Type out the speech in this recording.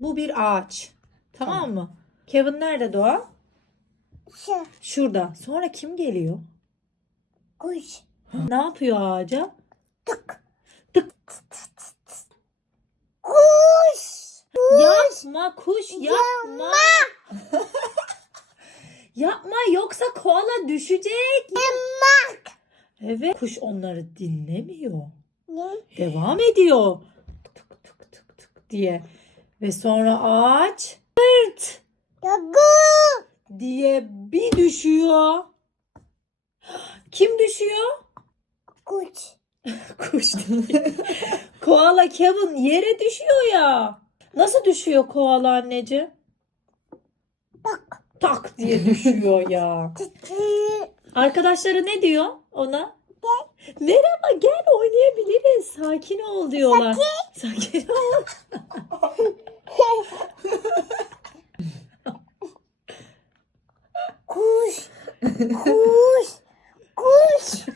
Bu bir ağaç. Tamam mı? Kevin nerede Doğa? Şurada. Sonra kim geliyor? Kuş. Ne yapıyor ağaca? Tık. Tık. Kuş. Yapma kuş yapma. Yapma yoksa koala düşecek. Evet. Kuş onları dinlemiyor. Ne? Devam ediyor. Tık tık tık tık diye. Ve sonra ağaç tırt Yagu. diye bir düşüyor. Kim düşüyor? Kuş. Kuş değil. Koala Kevin yere düşüyor ya. Nasıl düşüyor koala anneciğim? Tak. Tak diye düşüyor ya. Titi. Arkadaşları ne diyor ona? Merhaba gel oynayabiliriz. Sakin ol diyorlar. Sakin ol. Kuş. Kuş. Kuş.